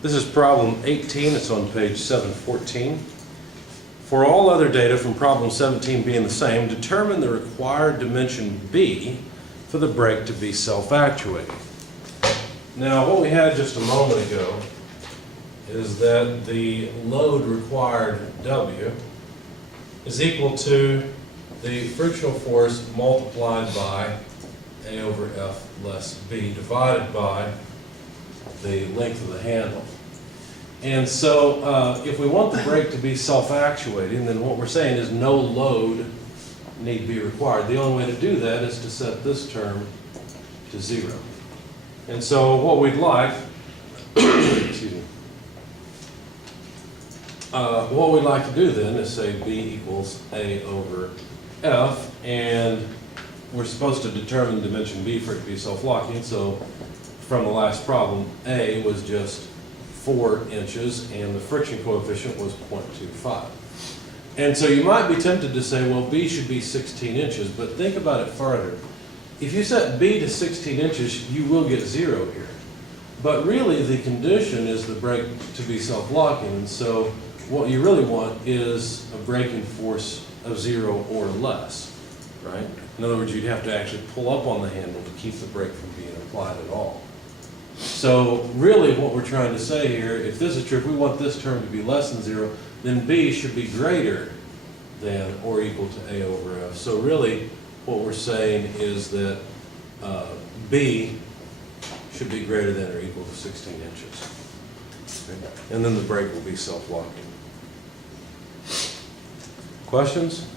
This is problem 18, it's on page 714. For all other data from problem 17 being the same, determine the required dimension B for the brake to be self-actuating. Now, what we had just a moment ago is that the load required, W, is equal to the frictional force multiplied by A over F less B divided by the length of the handle. And so if we want the brake to be self-actuating, then what we're saying is no load need be required. The only way to do that is to set this term to 0. And so what we'd like, excuse me, what we'd like to do then is say B equals A over F, and we're supposed to determine dimension B for it to be self-locking. So from the last problem, A was just 4 inches and the friction coefficient was 0.25. And so you might be tempted to say, well, B should be 16 inches, but think about it further. If you set B to 16 inches, you will get 0 here. But really the condition is the brake to be self-locking, and so what you really want is a braking force of 0 or less, right? In other words, you'd have to actually pull up on the handle to keep the brake from being applied at all. So really what we're trying to say here, if this is true, if we want this term to be less than 0, then B should be greater than or equal to A over F. So really what we're saying is that B should be greater than or equal to 16 inches. Okay? And then the brake will be self-locking. Questions?